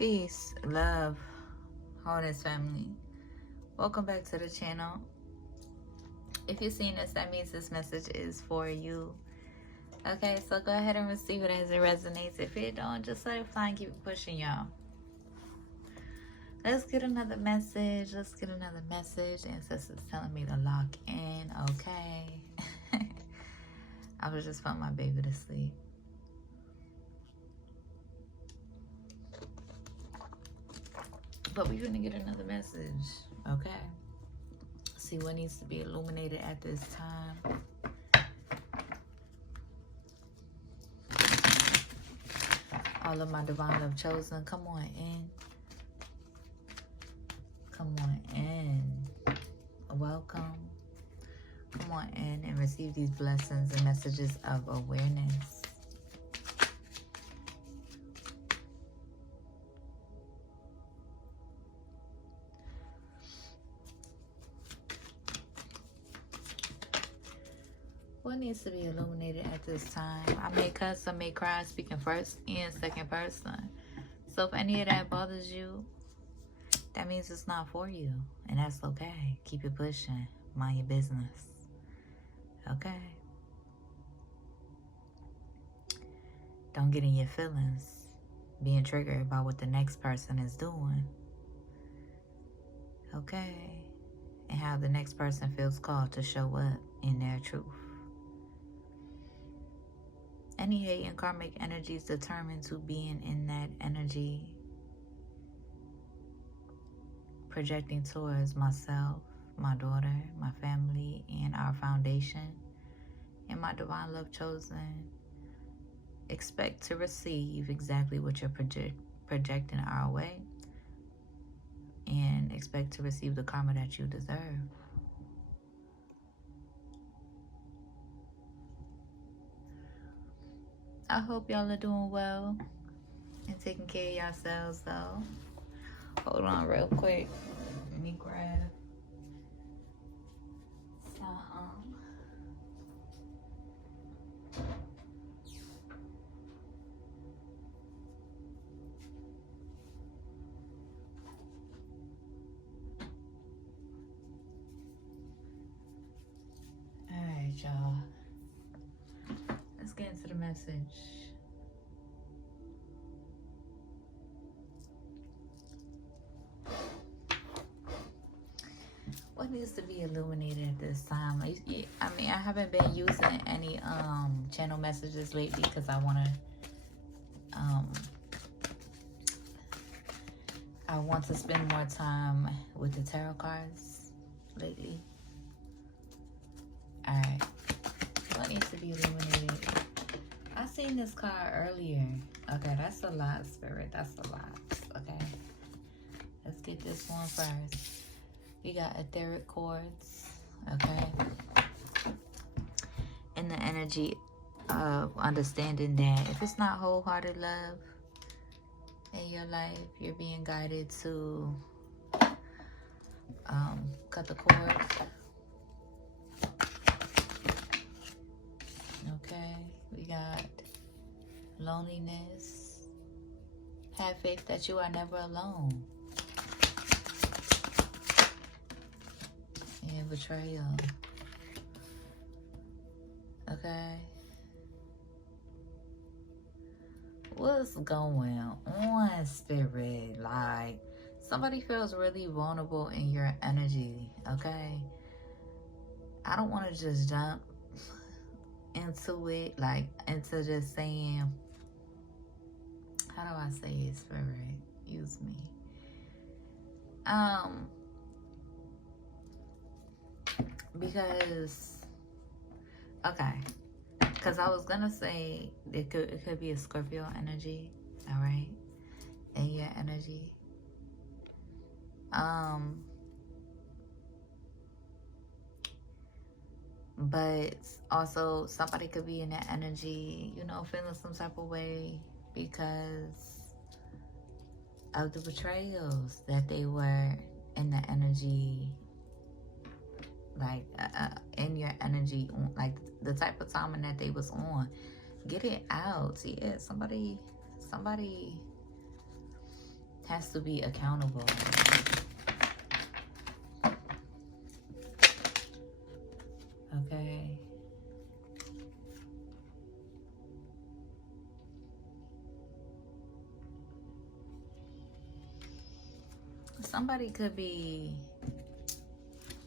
Peace, love, wholeness, family. Welcome back to the channel. If you're seeing this, that means this message is for you. Okay, so go ahead and receive it as it resonates. If it don't, just let it fly and keep it pushing, y'all. Let's get another message. Ancestors telling me to lock in. Okay. I was just putting my baby to sleep. But we're gonna get another message. Okay. See what needs to be illuminated at this time. All of my divine love chosen, come on in. Come on in. Welcome. Come on in and receive these blessings and messages of awareness. What needs to be illuminated at this time? I may cuss, I may cry, speaking first and second person. So if any of that bothers you, that means it's not for you. And that's okay. Keep it pushing. Mind your business. Okay? Don't get in your feelings being triggered by what the next person is doing. Okay? And how the next person feels called to show up in their truth. Any hate and karmic energies determined to being in that energy, projecting towards myself, my daughter, my family, and our foundation, and my divine love chosen, expect to receive exactly what you're projecting our way, and expect to receive the karma that you deserve. I hope y'all are doing well and taking care of yourselves, though. Hold on real quick. Let me grab some. Alright, y'all. Let's get into the message. What needs to be illuminated at this time? I mean, I haven't been using any channel messages lately because I want to spend more time with the tarot cards lately. Alright. What needs to be illuminated? I seen this card earlier. Okay, that's a lot, Spirit. That's a lot. Okay. Let's get this one first. We got etheric cords. Okay. And the energy of understanding that if it's not wholehearted love in your life, you're being guided to cut the cord. Okay, we got loneliness. Have faith that you are never alone. And betrayal. Okay. What's going on, Spirit? Like, somebody feels really vulnerable in your energy, okay? I don't want to just jump into it, like, into just saying, how do I say it, Spirit? Use me. Because, okay. Because I was going to say it could be a Scorpio energy, all right? In your energy. But also somebody could be in that energy, you know, feeling some type of way because of the betrayals that they were in the energy, like in your energy, like the type of timing that they was on. Get it out. Yeah, somebody has to be accountable. Okay. Somebody could be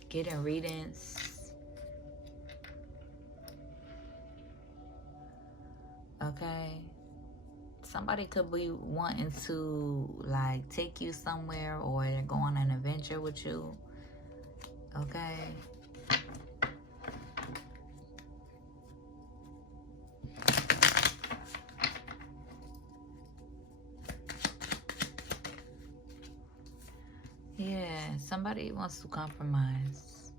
getting readings. Okay. Somebody could be wanting to like take you somewhere or go on an adventure with you. Okay. Yeah, somebody wants to compromise.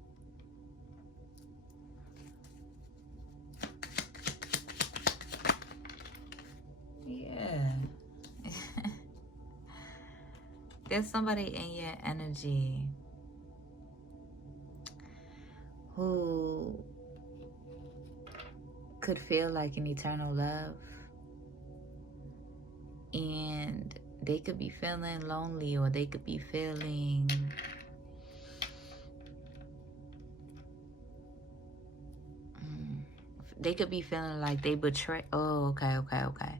Yeah. There's somebody in your energy who could feel like an eternal love, and they could be feeling lonely, or they could be feeling like they betray. Oh, okay.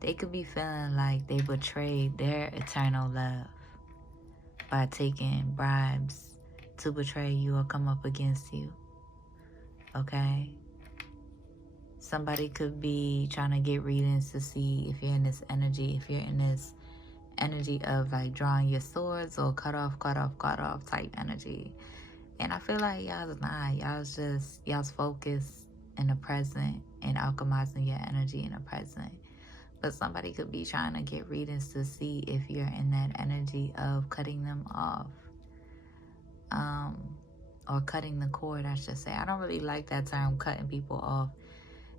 They could be feeling like they betrayed their eternal love by taking bribes to betray you or come up against you. Okay? Somebody could be trying to get readings to see if you're in this energy, if you're in this energy of like drawing your swords or cut off type energy. And I feel like y'all's not. Y'all's focused in the present and alchemizing your energy in the present. But somebody could be trying to get readings to see if you're in that energy of cutting them off. Or cutting the cord, I should say. I don't really like that term, cutting people off.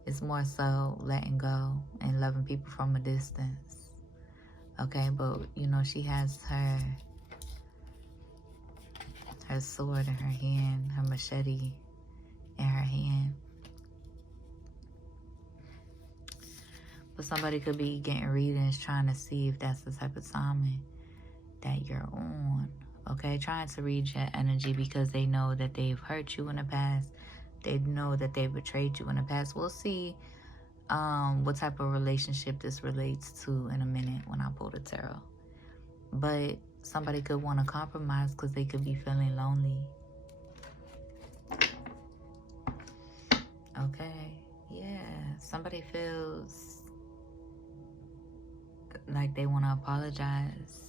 It's more so letting go and loving people from a distance. Okay, but you know, she has her sword in her hand, her machete in her hand. But somebody could be getting readings trying to see if that's the type of timing that you're on. Okay, trying to read your energy because they know that they've hurt you in the past. They know that they betrayed you in the past. We'll see what type of relationship this relates to in a minute when I pull the tarot. But somebody could want to compromise because they could be feeling lonely. Okay, yeah. Somebody feels like they want to apologize.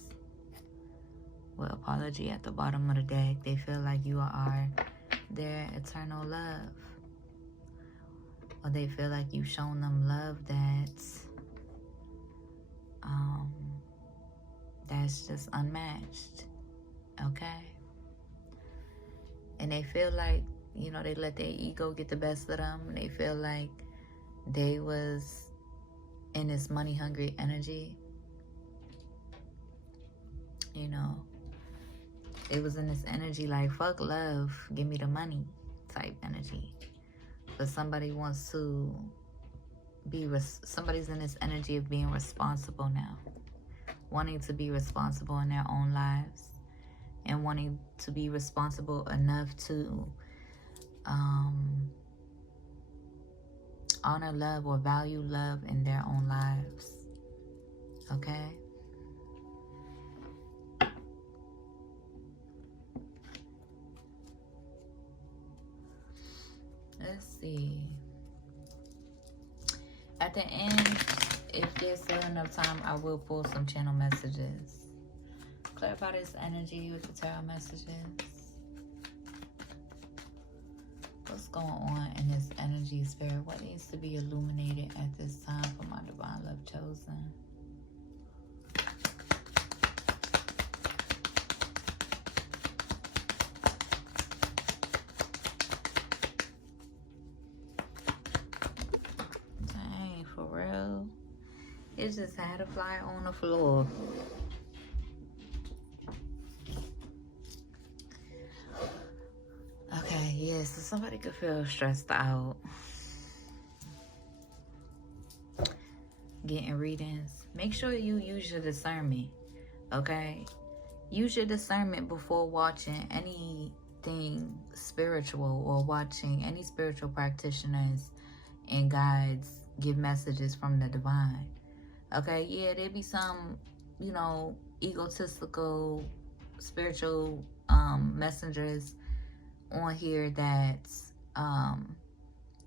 With apology at the bottom of the deck, they feel like you are their eternal love. Or they feel like you've shown them love that's just unmatched. Okay? And they feel like, you know, they let their ego get the best of them. They feel like they was in this money-hungry energy. You know, it was in this energy like, fuck love, give me the money type energy. But somebody wants to be, somebody's in this energy of being responsible now. Wanting to be responsible in their own lives. And wanting to be responsible enough to honor love or value love in their own lives. Okay? Let's see. At the end, if there's still enough time, I will pull some channel messages. Clarify this energy with the tarot messages. What's going on in this energy, spirit? What needs to be illuminated at this time for my divine love chosen? Dang, for real? It just had to fly on the floor. Okay, yeah, so somebody could feel stressed out. Getting readings. Make sure you use your discernment. okay? Use your discernment before watching anything spiritual or watching any spiritual practitioners and guides give messages from the divine. Okay, yeah, there be some, you know, egotistical spiritual messengers on here that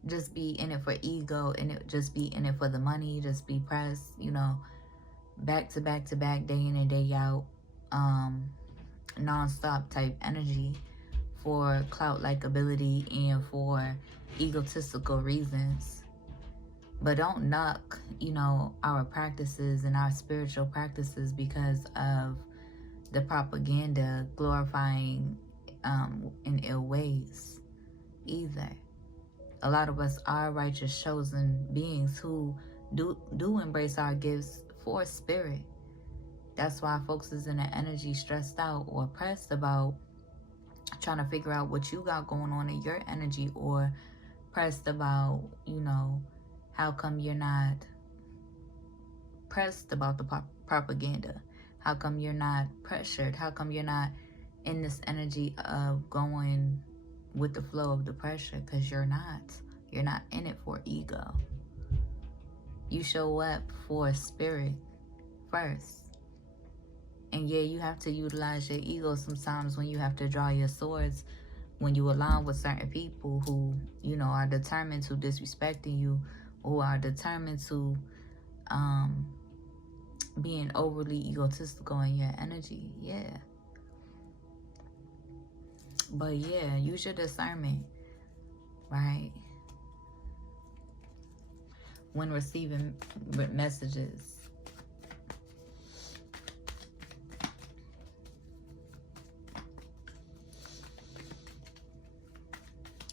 just be in it for ego, and it just be in it for the money, just be pressed, you know, back to back to back, day in and day out, non-stop type energy for clout likability and for egotistical reasons. But don't knock, you know, our practices and our spiritual practices because of the propaganda glorifying in ill ways either. A lot of us are righteous, chosen beings who do embrace our gifts for spirit. That's why folks is in the energy stressed out or pressed about trying to figure out what you got going on in your energy, or pressed about, you know, how come you're not pressed about the propaganda? How come you're not pressured? How come you're not in this energy of going with the flow of the pressure? Because you're not. You're not in it for ego. You show up for spirit first. And yeah, you have to utilize your ego sometimes when you have to draw your swords, when you align with certain people who, you know, are determined to disrespecting you, who are determined to being overly egotistical in your energy. Yeah. But yeah, use your discernment, right? When receiving messages.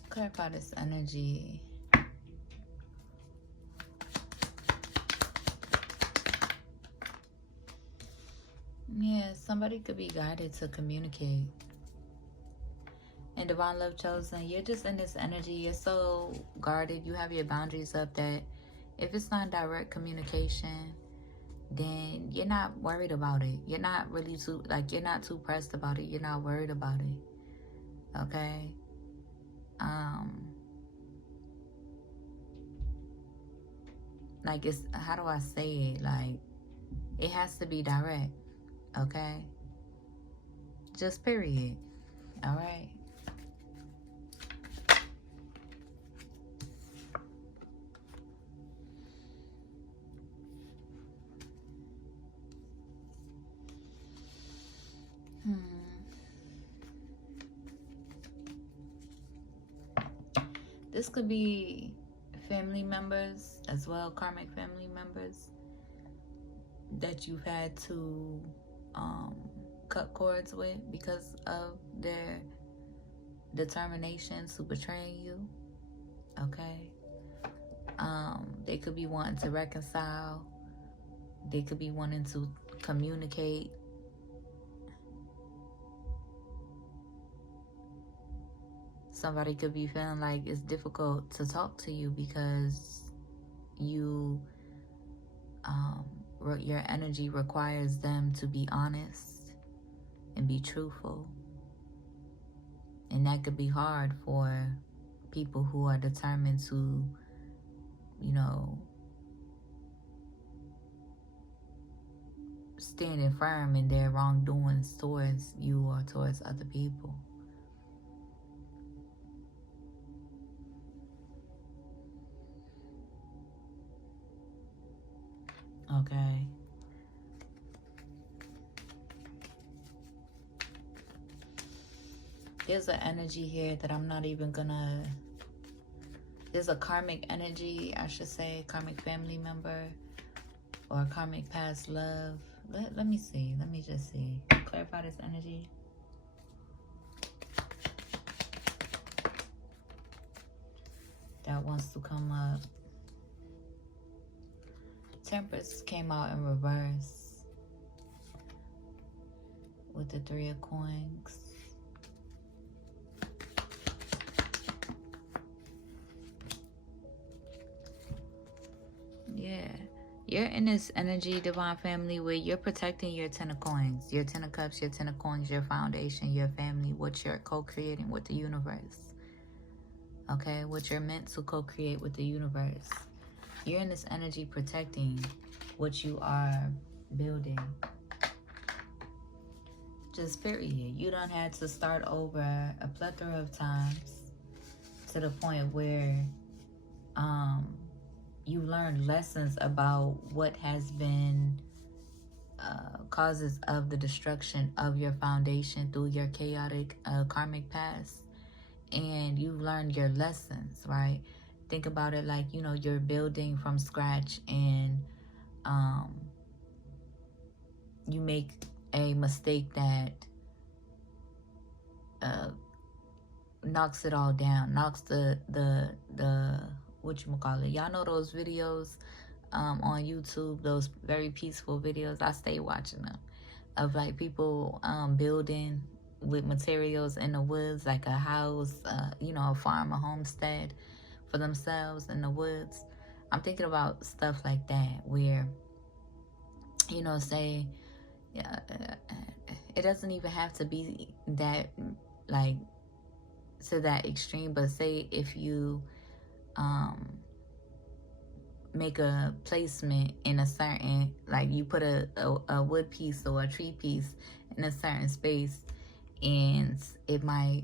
Clarify this energy. Yeah, somebody could be guided to communicate. And divine love chosen, you're just in this energy. You're so guarded. You have your boundaries up that if it's not direct communication, then you're not worried about it. You're not really too, like, you're not too pressed about it. You're not worried about it. Okay? Like, it's, how do I say it? Like, it has to be direct. Okay? Just period. All right? This could be family members as well, karmic family members that you've had to cut cords with because of their determination to betray you. Okay? They could be wanting to reconcile. They could be wanting to communicate. Somebody could be feeling like it's difficult to talk to you because you, your energy requires them to be honest and be truthful. And that could be hard for people who are determined to, you know, standing firm in their wrongdoings towards you or towards other people. Okay. There's an energy here that I'm not even gonna... There's a karmic energy, I should say, karmic family member or karmic past love. Let me see. Let me just see. Clarify this energy. That wants to come up. Temperance came out in reverse with the 3 of coins. Yeah, you're in this energy, divine family, where you're protecting your 10 of coins, your 10 of cups, your 10 of coins, your foundation, your family, what you're co-creating with the universe. Okay, what you're meant to co-create with the universe. You're in this energy protecting what you are building. Just period. You don't have to start over a plethora of times to the point where you learned lessons about what has been causes of the destruction of your foundation through your chaotic karmic past, and you've learned your lessons, right? Think about it like, you know, you're building from scratch, and you make a mistake that knocks it all down, knocks the whatchamacallit. Y'all know those videos on YouTube, those very peaceful videos? I stay watching them, of like people building with materials in the woods, like a house, you know, a farm, a homestead for themselves in the woods. I'm thinking about stuff like that, where, you know, say, it doesn't even have to be that, like, to that extreme, but say if you make a placement in a certain, like you put a wood piece or a tree piece in a certain space, and it might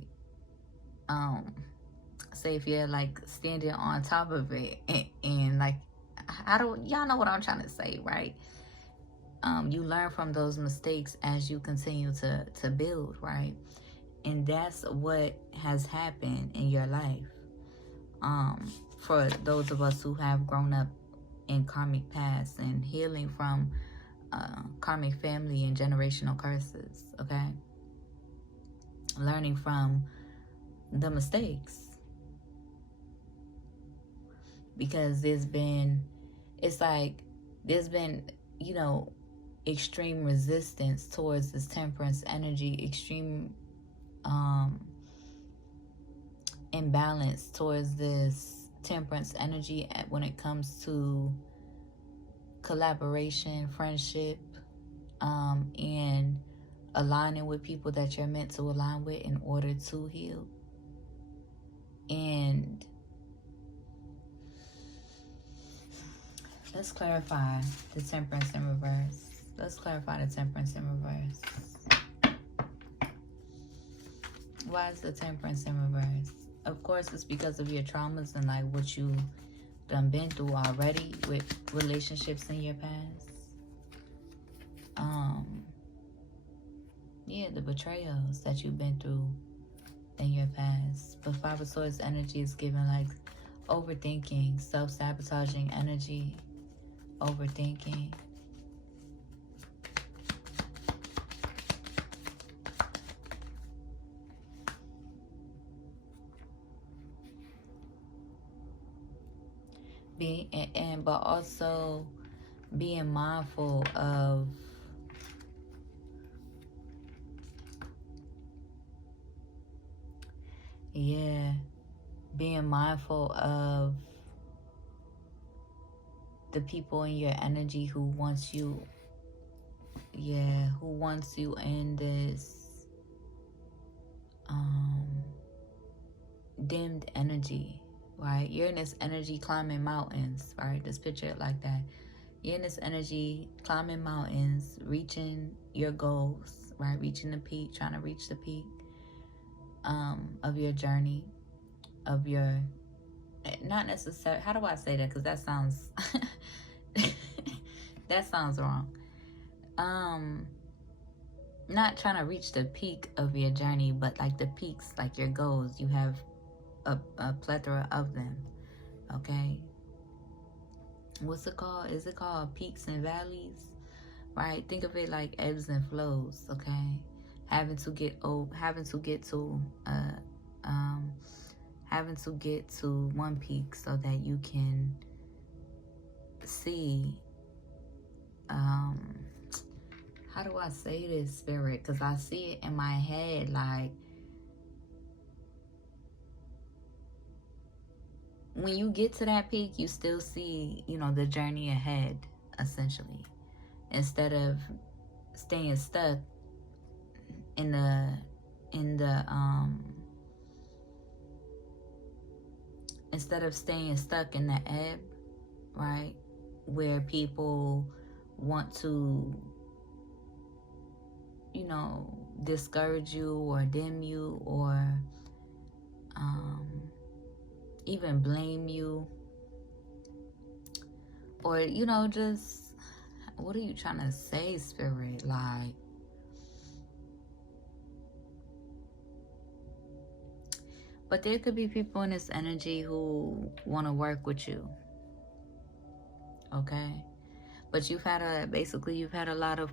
say if you're like standing on top of it, and like, y'all know what I'm trying to say, right? You learn from those mistakes as you continue to build, right? And that's what has happened in your life. For those of us who have grown up in karmic past and healing from karmic family and generational curses, okay? Learning from the mistakes. Because there's been, you know, extreme resistance towards this temperance energy, extreme imbalance towards this temperance energy when it comes to collaboration, friendship, and aligning with people that you're meant to align with in order to heal. And let's clarify the temperance in reverse. Let's clarify the temperance in reverse. Why is the temperance in reverse? Of course, it's because of your traumas and like what you done been through already with relationships in your past. Yeah, the betrayals that you've been through in your past. But Five of Swords energy is given like overthinking, self-sabotaging energy, overthinking. But also being mindful of being mindful of the people in your energy who wants you in this dimmed energy, right? You're in this energy climbing mountains, right? Just picture it like that. You're in this energy climbing mountains, reaching your goals, right? Reaching the peak, trying to reach the peak of your journey, of your, not necessarily, how do I say that? Because that sounds, that sounds wrong. Not trying to reach the peak of your journey, but like the peaks, like your goals. You have a plethora of them, okay? What's it called? Is it called peaks and valleys? Right? Think of it like ebbs and flows, okay? Having to get to one peak so that you can see, how do I say this, Spirit? Because I see it in my head, like, when you get to that peak, you still see, you know, the journey ahead essentially, instead of staying stuck in the instead of staying stuck in the ebb, right, where people want to, you know, discourage you or dim you or even blame you, or, you know, just, what are you trying to say, Spirit? Like, but there could be people in this energy who want to work with you, okay? But you've had a lot of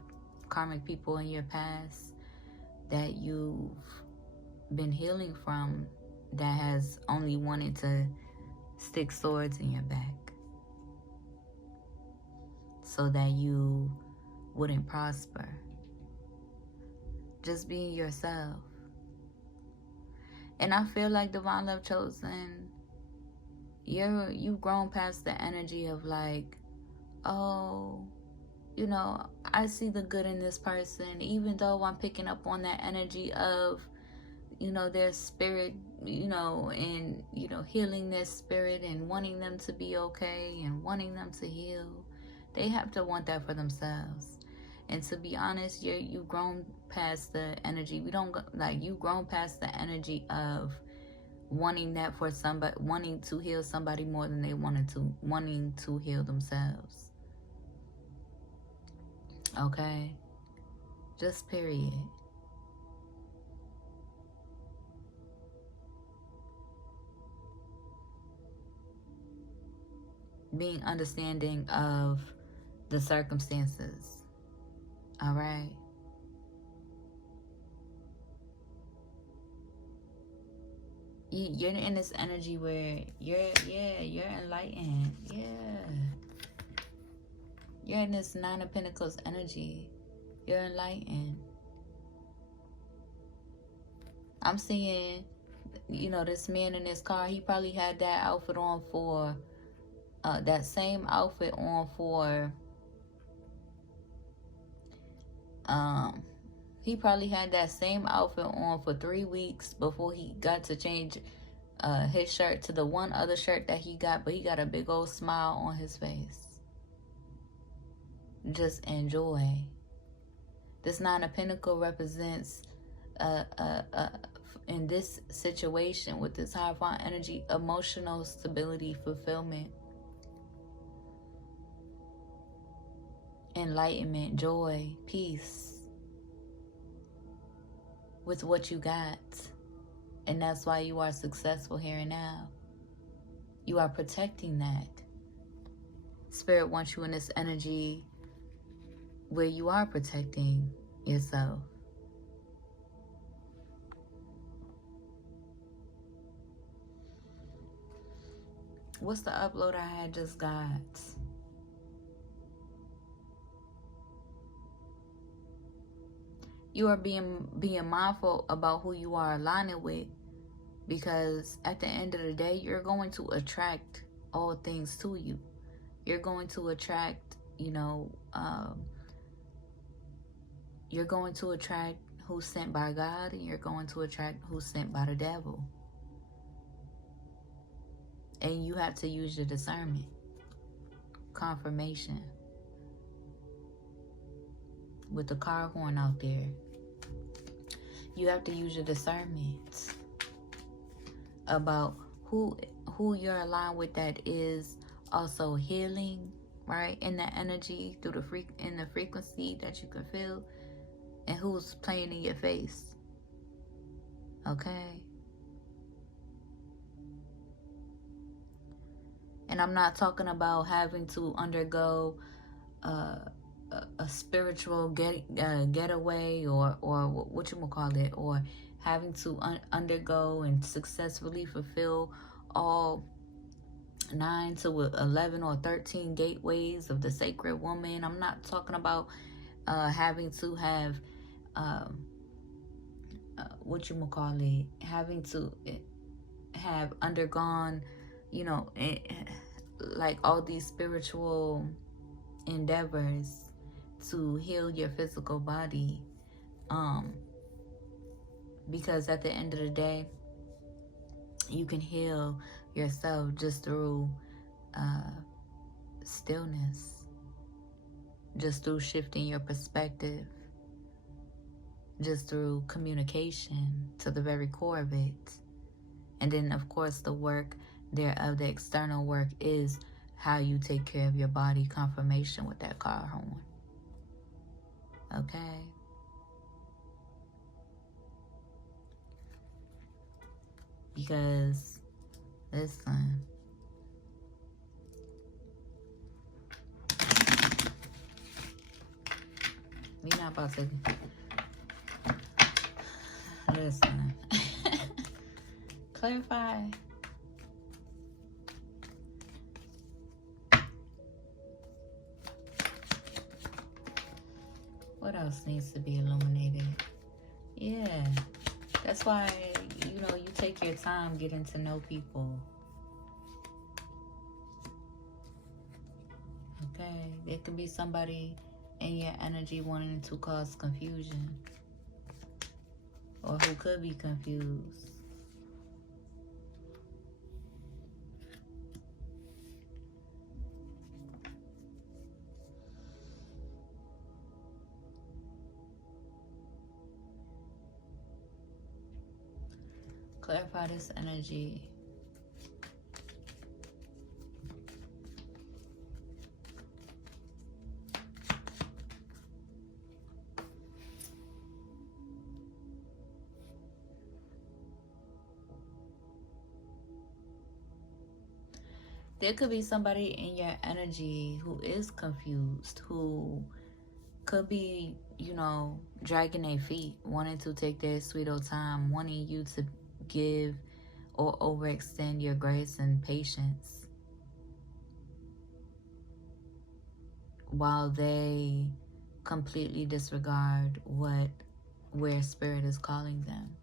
karmic people in your past that you've been healing from, that has only wanted to stick swords in your back so that you wouldn't prosper. Just being yourself. And I feel like, Divine Love Chosen, you've grown past the energy of like, oh, you know, I see the good in this person, even though I'm picking up on that energy of, you know, their spirit, you know, and, you know, healing their spirit and wanting them to be okay and wanting them to heal. They have to want that for themselves. And to be honest, you've grown past the energy. You've grown past the energy of wanting that for somebody, wanting to heal somebody more than they wanting to heal themselves. Okay? Just period. Being understanding of the circumstances. All right? You're in this energy where you're enlightened. Yeah. You're in this Nine of Pentacles energy. You're enlightened. I'm seeing, you know, this man in this car, he probably had that outfit on for, that same outfit on for, he probably had that same outfit on for 3 weeks before he got to change his shirt to the one other shirt that he got, but he got a big old smile on his face. Just enjoy. This Nine of Pentacles represents, in this situation with this Hierophant energy, emotional stability, fulfillment, enlightenment, joy, peace with what you got. And that's why you are successful here and now. You are protecting that. Spirit wants you in this energy where you are protecting yourself. What's the upload I had just got? You are being mindful about who you are aligning with, because at the end of the day, you're going to attract all things to you. You're going to attract, you know, you're going to attract who's sent by God, and you're going to attract who's sent by the devil. And you have to use your discernment. Confirmation. With the car horn out there. You have to use your discernment about who you're aligned with, that is also healing, right? In the energy, through in the frequency that you can feel, and who's playing in your face. Okay? And I'm not talking about having to undergo a spiritual getaway, or what you call it, or having to undergo and successfully fulfill all 9 to 11 or 13 gateways of the sacred woman. I'm not talking about having to have having to have undergone, you know, like all these spiritual endeavors to heal your physical body. Because at the end of the day, you can heal yourself just through stillness, just through shifting your perspective, just through communication to the very core of it. And then, of course, the work thereof, the external work, is how you take care of your body. Confirmation with that car horn. Okay? Because, listen, you're not about to... Listen. Clarify. What else needs to be illuminated? Yeah. That's why, you know, you take your time getting to know people. Okay? There could be somebody in your energy wanting to cause confusion. Or who could be confused. Clarify this energy. There could be somebody in your energy who is confused, who could be, you know, dragging their feet, wanting to take their sweet old time, wanting you to give or overextend your grace and patience, while they completely disregard where spirit is calling them.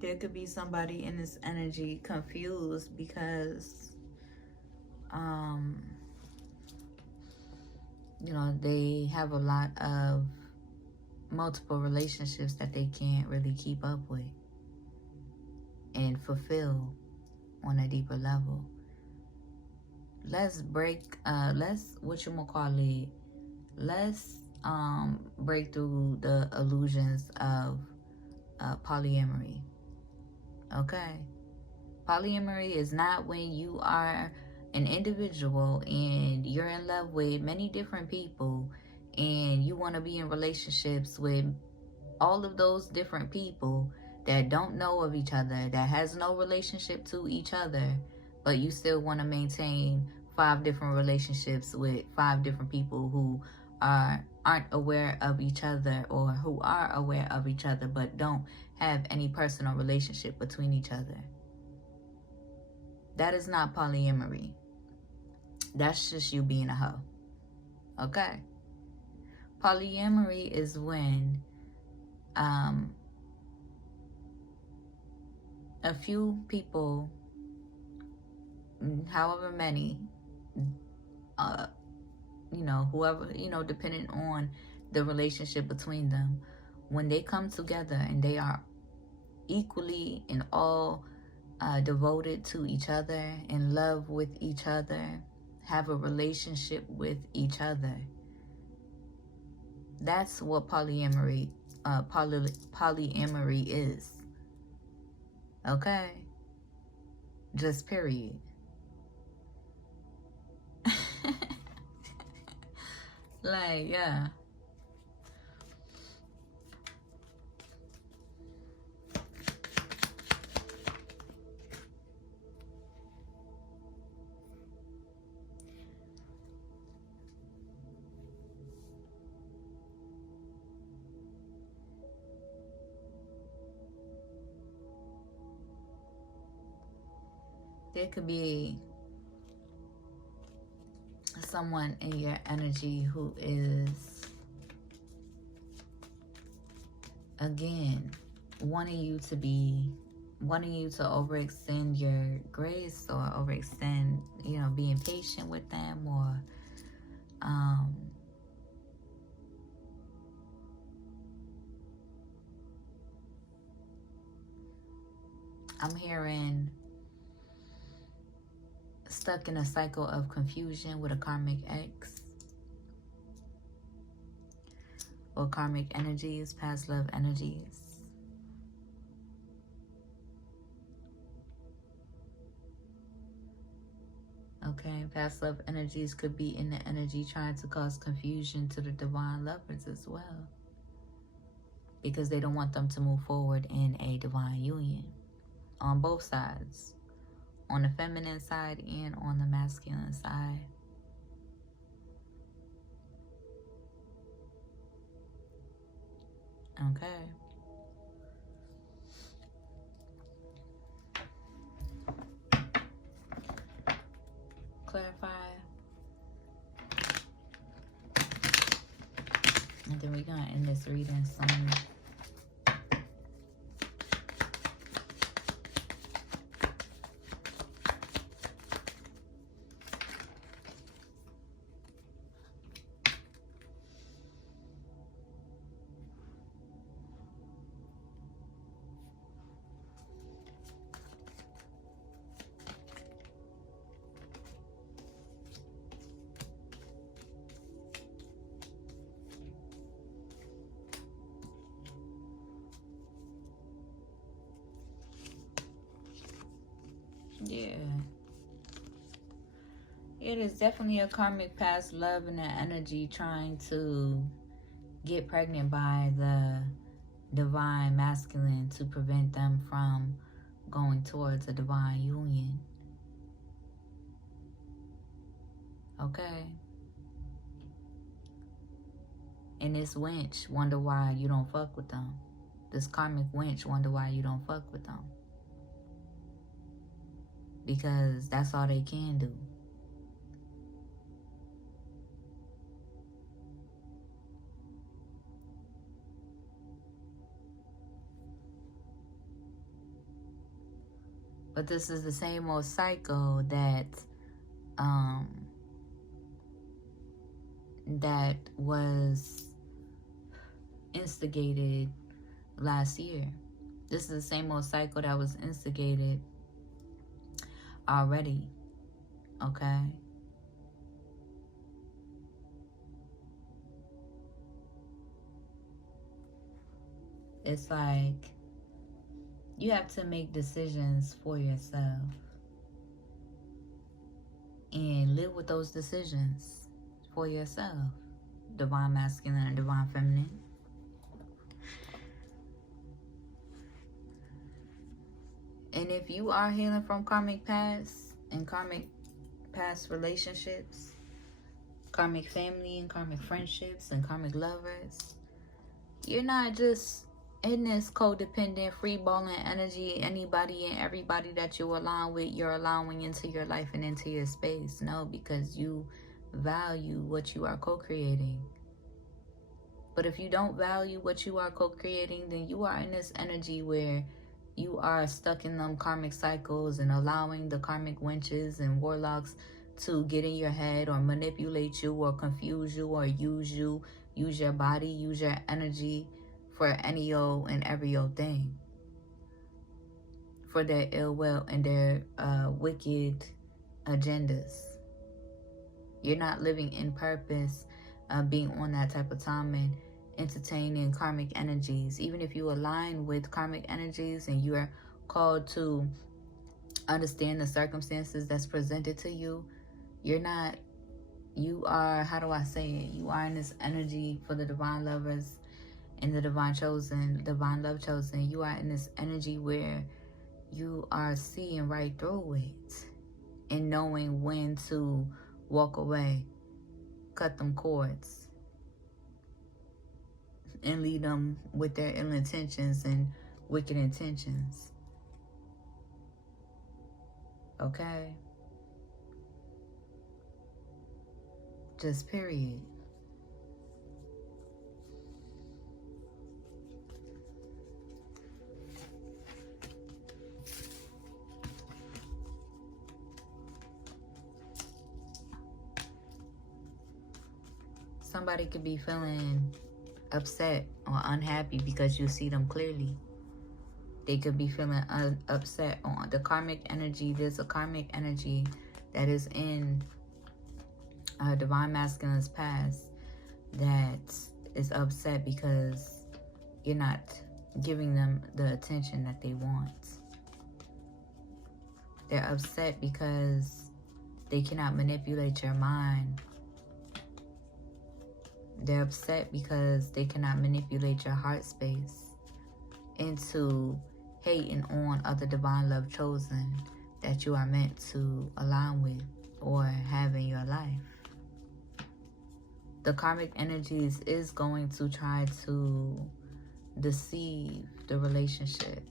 There could be somebody in this energy confused because, you know, they have a lot of multiple relationships that they can't really keep up with and fulfill on a deeper level. Let's break, let's break through the illusions of polyamory. Okay? Polyamory is not when you are an individual and you're in love with many different people and you want to be in relationships with all of those different people that don't know of each other, that has no relationship to each other, but you still want to maintain 5 different relationships with 5 different people who aren't aware of each other, or who are aware of each other but don't have any personal relationship between each other. That is not polyamory. That's just you being a hoe. Okay? Polyamory is when a few people, however many, you know, whoever, you know, depending on the relationship between them, when they come together and they are equally and all devoted to each other, in love with each other, have a relationship with each other. That's what polyamory is. Okay? Just period. Like, yeah. There could be someone in your energy who is, again, wanting you to overextend your grace, or overextend, being patient with them, or I'm hearing stuck in a cycle of confusion with a karmic ex, or karmic energies, past love energies. Okay, past love energies could be in the energy trying to cause confusion to the divine lovers as well, because they don't want them to move forward in a divine union on both sides, on the feminine side and on the masculine side. Okay. Clarify. And then we're going to end this reading soon. Yeah. It is definitely a karmic past love and an energy trying to get pregnant by the divine masculine to prevent them from going towards a divine union. Okay? And this wench wonder why you don't fuck with them. This karmic wench wonder why you don't fuck with them. Because that's all they can do. But this is the same old cycle that that was instigated last year. This is the same old cycle that was instigated already. Okay? It's like you have to make decisions for yourself and live with those decisions for yourself. Divine masculine and divine feminine. And if you are healing from karmic past and karmic past relationships, karmic family and karmic friendships and karmic lovers, you're not just in this codependent, free-balling energy. Anybody and everybody that you align with, you're allowing into your life and into your space. No, because you value what you are co-creating. But if you don't value what you are co-creating, then you are in this energy where you are stuck in them karmic cycles and allowing the karmic wenches and warlocks to get in your head or manipulate you or confuse you or use your body, use your energy for any old and every old thing, for their ill will and their wicked agendas. You're not living in purpose, being on that type of time and entertaining karmic energies. Even if you align with karmic energies and you are called to understand the circumstances that's presented to you, you are, how do I say it? You are in this energy for the divine lovers and the divine chosen, divine love chosen. You are in this energy where you are seeing right through it and knowing when to walk away, cut them cords, and lead them with their ill intentions and wicked intentions. okay? Just period. Somebody could be feeling upset or unhappy because you see them clearly. They could be feeling upset on the karmic energy. There's a karmic energy that is in Divine Masculine's past that is upset because you're not giving them the attention that they want. They're upset because they cannot manipulate your mind. They're upset because they cannot manipulate your heart space into hating on other divine love chosen that you are meant to align with or have in your life. The karmic energies is going to try to deceive the relationship.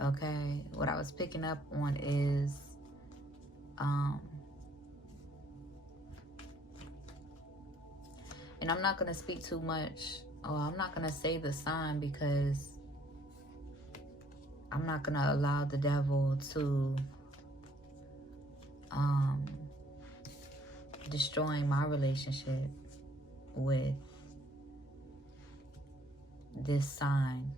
Okay, what I was picking up on is and I'm not going to speak too much, or I'm not going to say the sign because I'm not going to allow the devil to destroy my relationship with this sign.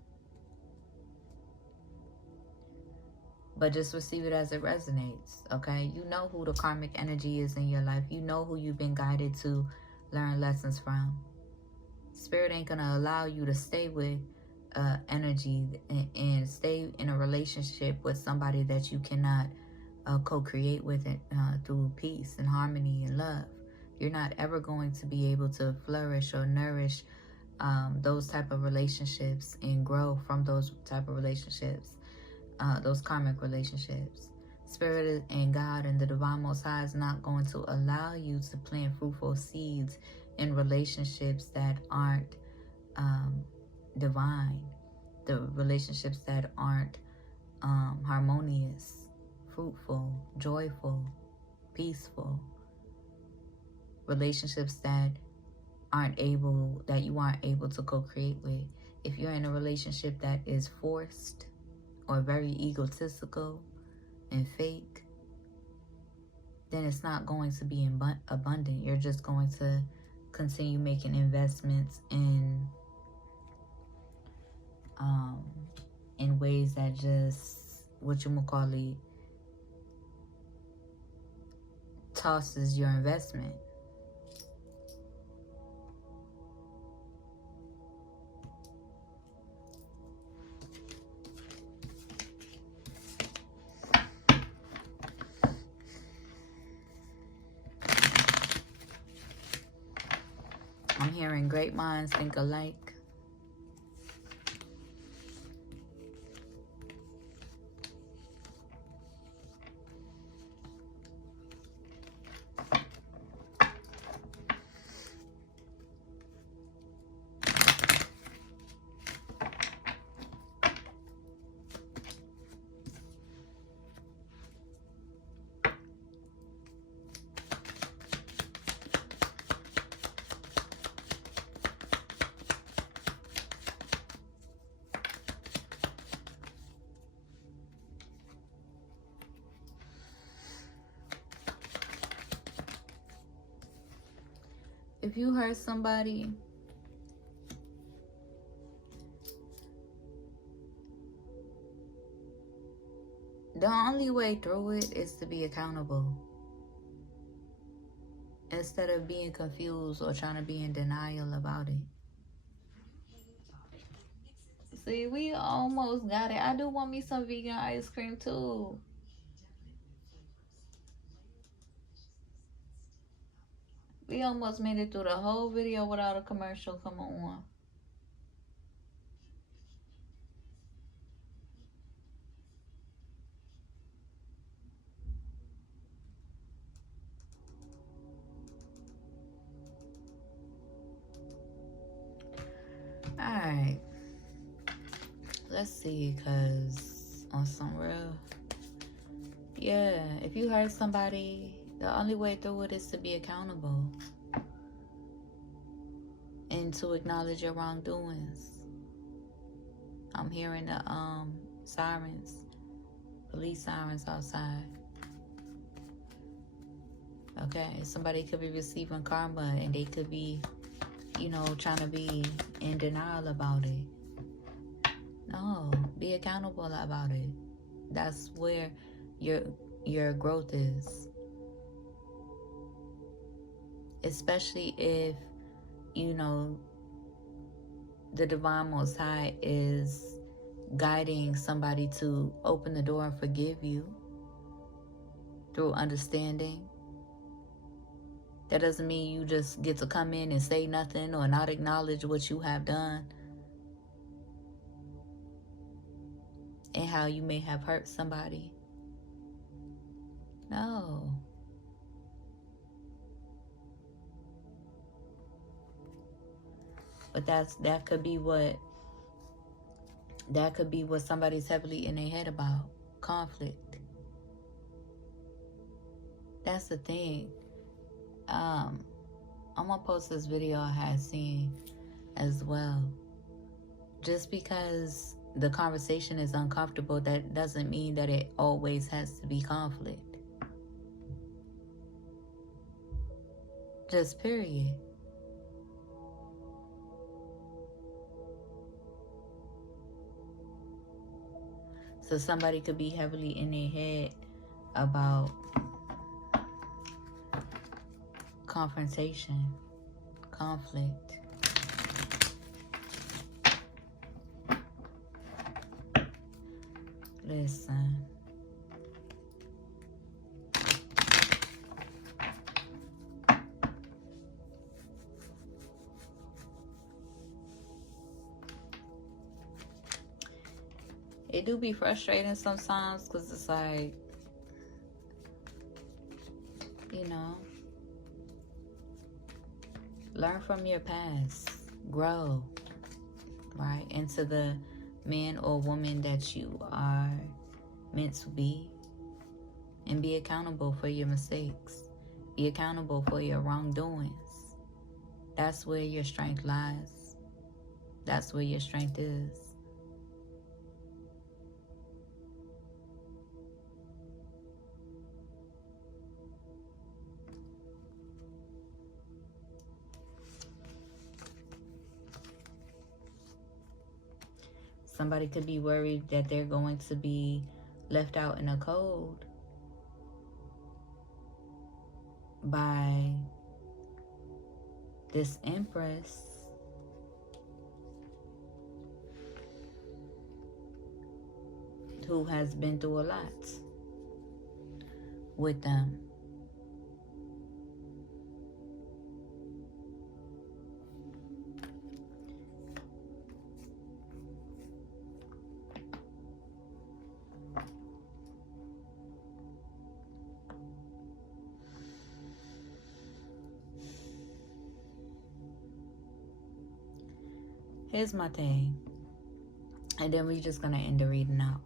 But just receive it as it resonates, okay? You know who the karmic energy is in your life. You know who you've been guided to learn lessons from. Spirit ain't gonna allow you to stay with energy and stay in a relationship with somebody that you cannot co-create with it through peace and harmony and love. You're not ever going to be able to flourish or nourish those type of relationships and grow from those type of relationships, those karmic relationships. Spirit and God and the Divine Most High is not going to allow you to plant fruitful seeds in relationships that aren't divine, the relationships that aren't harmonious, fruitful, joyful, peaceful, relationships that you aren't able to co-create with. If you're in a relationship that is forced or very egotistical and fake, then it's not going to be abundant. You're just going to continue making investments in ways that just, tosses your investment. I'm hearing great minds think alike. If you hurt somebody, the only way through it is to be accountable. Instead of being confused or trying to be in denial about it. See, we almost got it. I do want me some vegan ice cream too. We almost made it through the whole video without a commercial coming on. Alright. Let's see, because on some real. Yeah, if you hurt somebody, the only way through it is to be accountable and to acknowledge your wrongdoings. I'm hearing the sirens, police sirens outside. Okay, somebody could be receiving karma and they could be, trying to be in denial about it. No, be accountable about it. That's where your growth is. Especially if, the Divine Most High is guiding somebody to open the door and forgive you through understanding. That doesn't mean you just get to come in and say nothing or not acknowledge what you have done and how you may have hurt somebody. No. But that could be what somebody's heavily in their head about. Conflict. That's the thing. I'm gonna post this video I had seen as well. Just because the conversation is uncomfortable, that doesn't mean that it always has to be conflict. Just period. So somebody could be heavily in their head about confrontation, conflict. Listen. It do be frustrating sometimes because it's like, learn from your past, grow, right, into the man or woman that you are meant to be, and be accountable for your mistakes. Be accountable for your wrongdoings. That's where your strength lies. That's where your strength is. Somebody could be worried that they're going to be left out in the cold by this Empress who has been through a lot with them. Here's my thing, and then we're just gonna end the reading out,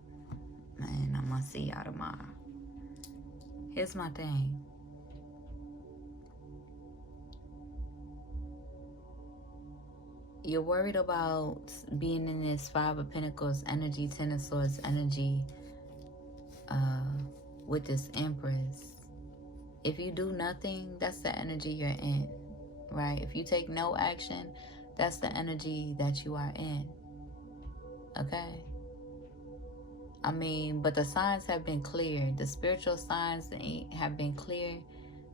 and I'm gonna see y'all tomorrow. Here's my thing. You're worried about being in this Five of Pentacles energy, Ten of Swords energy, with this Empress. If you do nothing, that's the energy you're in, right? If you take no action, that's the energy that you are in. Okay? I mean, but the signs have been clear. The spiritual signs have been clear,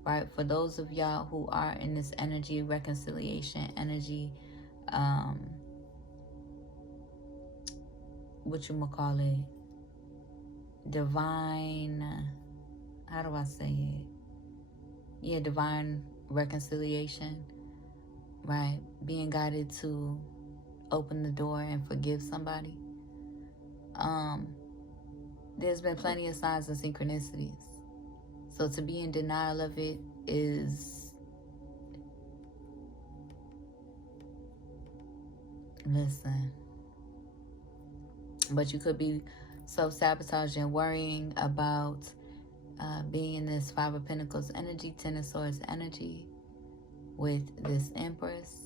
right? For those of y'all who are in this energy, reconciliation energy, divine, how do I say it? Yeah, divine reconciliation, right? Being guided to open the door and forgive somebody. There's been plenty of signs and synchronicities. So to be in denial of it is, listen, but you could be self-sabotaging, worrying about being in this Five of Pentacles energy, Ten of Swords energy with this Empress.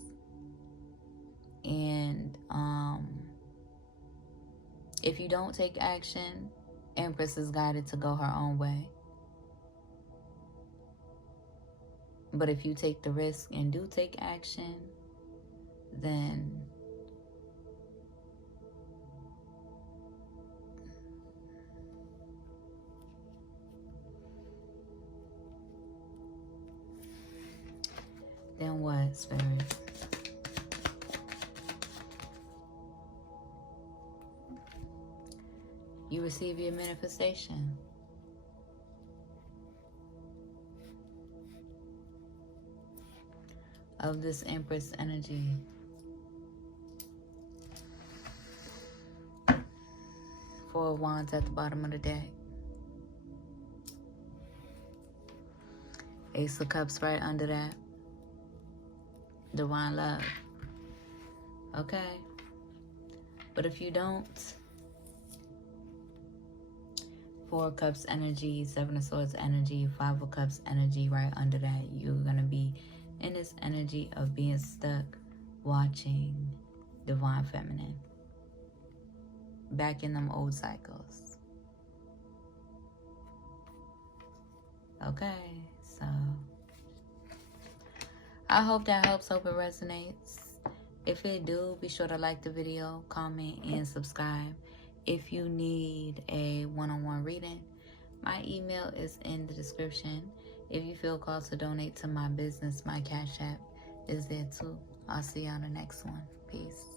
And if you don't take action, Empress is guided to go her own way. But if you take the risk and do take action, then what, Spirit? You receive your manifestation. Of this Empress energy. Four of Wands at the bottom of the deck. Ace of Cups right under that. Divine love. Okay. But if you don't, Four of Cups energy, Seven of Swords energy, Five of Cups energy right under that, you're going to be in this energy of being stuck watching Divine Feminine. Back in them old cycles. Okay, so I hope that helps. Hope it resonates. If it do, be sure to like the video, comment, and subscribe. If you need a one-on-one reading, my email is in the description. If you feel called to donate to my business, my Cash App is there too. I'll see you on the next one. Peace.